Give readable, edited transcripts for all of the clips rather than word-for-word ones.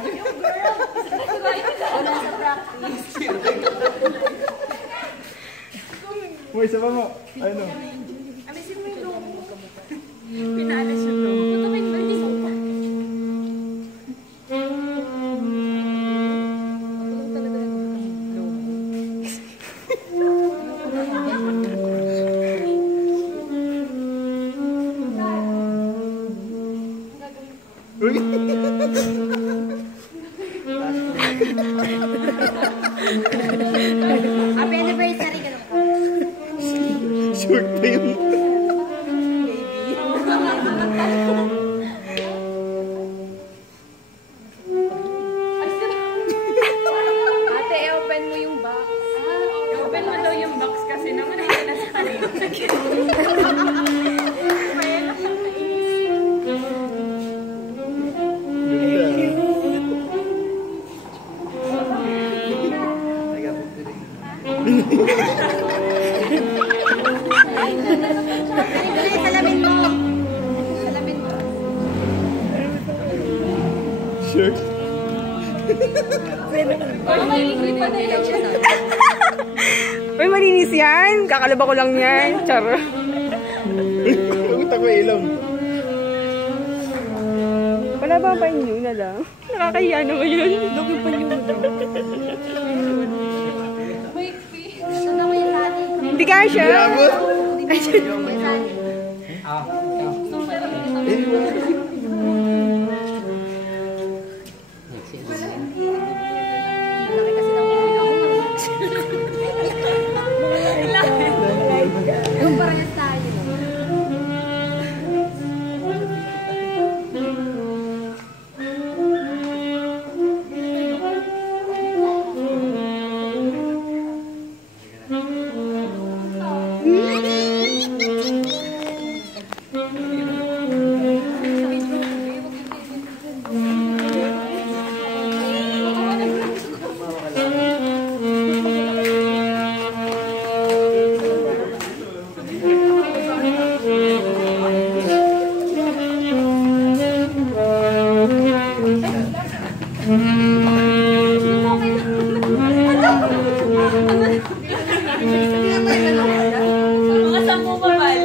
yun? Wala sa practice. Uy, isa pa mo. Ano? Alisin mo yung logo. Pinalis yung logo. Tutukin mo yung logo. Happy anniversary ka lang po. Short pa yun. Ate, i-open mo yung box. I-open mo daw yung box kasi naman ay nasa kanina. Salamin mo. Salamin mo. Sure. Uy, malinis yan. Kakalaba ko lang yan. Charo. Pagkita ko ilong. Wala ba pa inyo na lang? Nakakahiya naman yun. Dugin pa nyo na. Hindi ka siya. Yung parehas tayo. Mga 10 babal.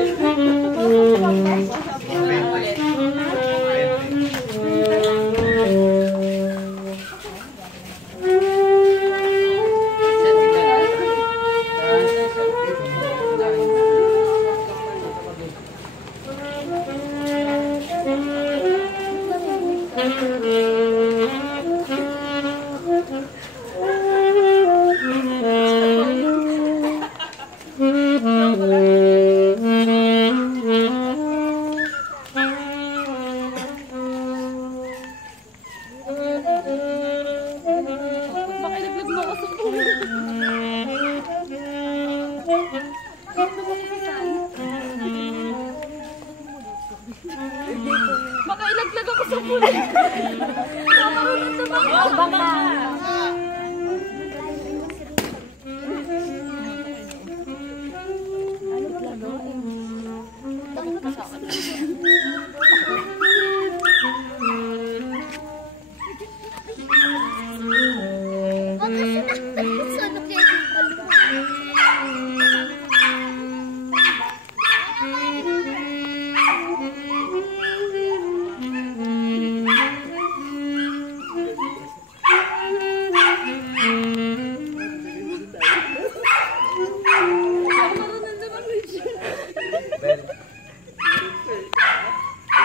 Bakilaglag mo ako sa puno. Baka ilaglag ako sa puno. Baka. Ano ba gagawin? Bakit ka sa akin?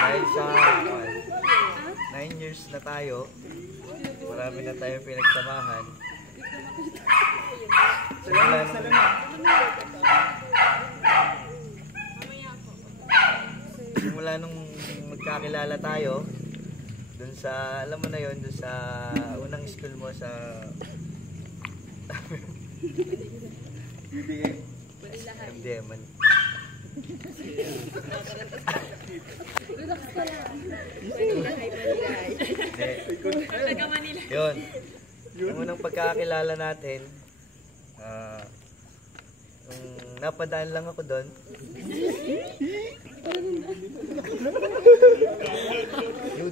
Dahil sa 9 years na tayo, marami na tayo pinagsamahan. Simula nung magkakilala tayo, dun sa, alam mo na yun, dun sa unang school mo sa MDM. Relax ka lang. Yun. Yung unang pagkakilala natin, napadaan lang ako doon.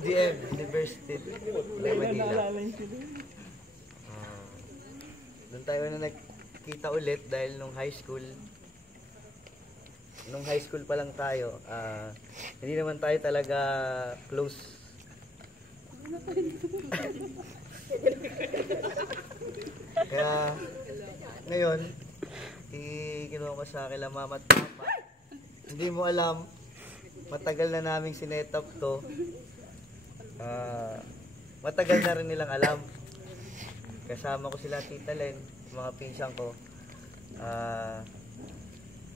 UDM, University of Manila. Doon tayo na nagkita ulit dahil nung high school pa lang tayo, hindi naman tayo talaga close. Kaya ngayon, kinuha ko sa akin mama at papa. Hindi mo alam, matagal na naming sinetap to. Matagal na rin nilang alam. Kasama ko sila Tita Len, mga pinsang ko.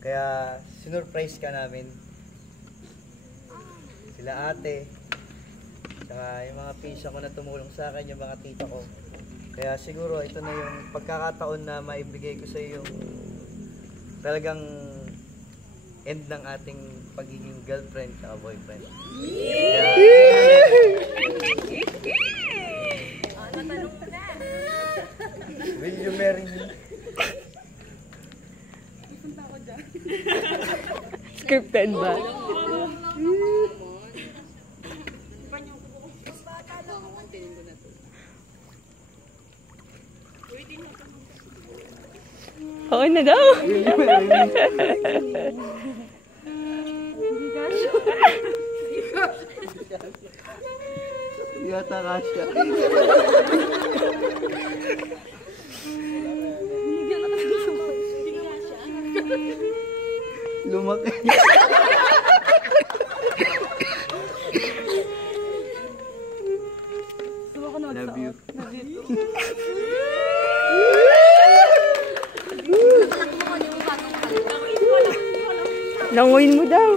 Kaya sinurprise ka namin. Sila ate, saka yung mga pinsang ko na tumulong sa akin, yung mga tita ko. Kaya siguro ito na yung pagkakataon na maibigay ko sa iyo yung talagang end ng ating pagiging girlfriend at boyfriend. Yeah. Natanong na. Will you marry me? Scripted ba? Oo na daw. Yata kasya. Lumaki. Love you. Langoyin mo daw.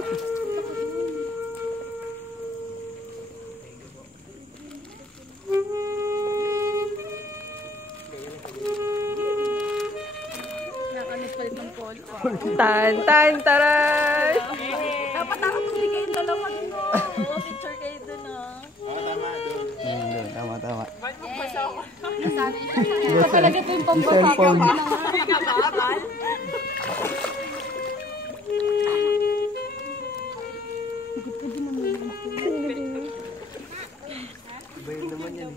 Tan, tan, taray! Dapat nakapuli kayong dalawa din o. Oo, picture kayo dun o. Tama. Sabi niya. Kapalagay ko yung pampapagaw. Pinababal. Bayad naman yan.